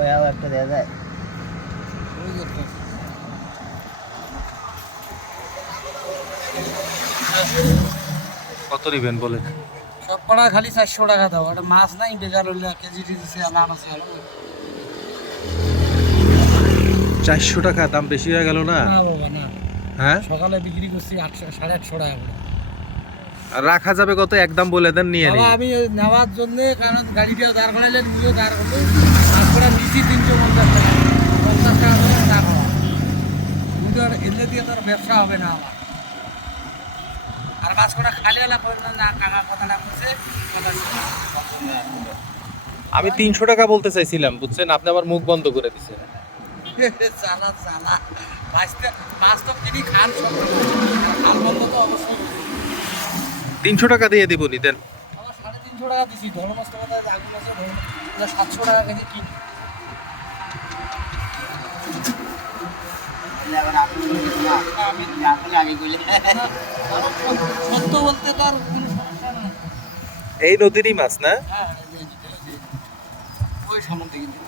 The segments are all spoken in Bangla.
কয়াও একটা দেওয়া যায়। কত নিবেন বলেন? সব কটা খালি 400 টাকা দাও। একটা মাছ নাই বেকার হইলে কেজি দিছে আলাম আছে। 400 টাকা দাম বেশি হয়ে গেল না? না বাবা না, হ্যাঁ, সকালে বিক্রি করছি 800 850 টাকা করে। আর রাখা যাবে কত? একদম বলে দেন, নিয়ে নিই। বাবা আমি নেওয়ার জন্য, কারণ গাড়িটা দাঁড় করাইলে নিজেও দাঁড় করবো, তারপরে নিচি 350 টাকা, 50 টাকা করে না খাওয়া। কিন্তু আর এলে দিয়ে তোর ব্যবসা হবে না আমার। আর কাজ করা খালি এলা করবেন না, কাকা কথাটা বলছে কথা শুনে। আমি 300 টাকা বলতে চাইছিলাম, বুঝছেন? আপনি আবার মুখ বন্ধ করে দিছেন। চালা চালা বাস্তব যিনি খান সব খান বন্ধ তো অবশ্যই। 300 টাকা দিয়ে দিব, নিতেন? আমার 350 টাকা দিছি। ধর্মস্থ কথা আগুন আছে, 700 টাকা কেজি কিনি। আবার আপনি আপনি আগে কইলে সত্য বলতে তো আর কোনো সমস্যা নেই। এই নদীরই মাছ না? হ্যাঁ, ওই সামনে কিন্তু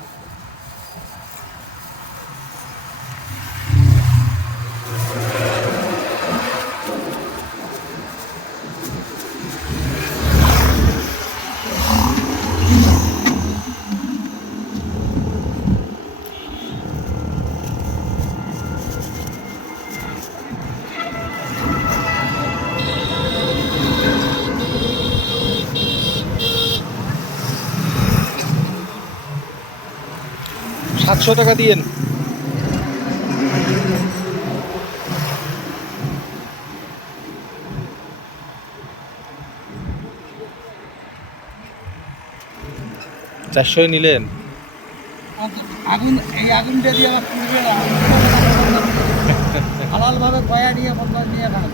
সাতশো টাকা দিয়েন। চারশোই নিলেন? আগুন, এই আগুনটা দিয়ে আমার পুড়বে না। হালাল ভাবে কয়া নিয়ে বন্ধ নিয়ে খান।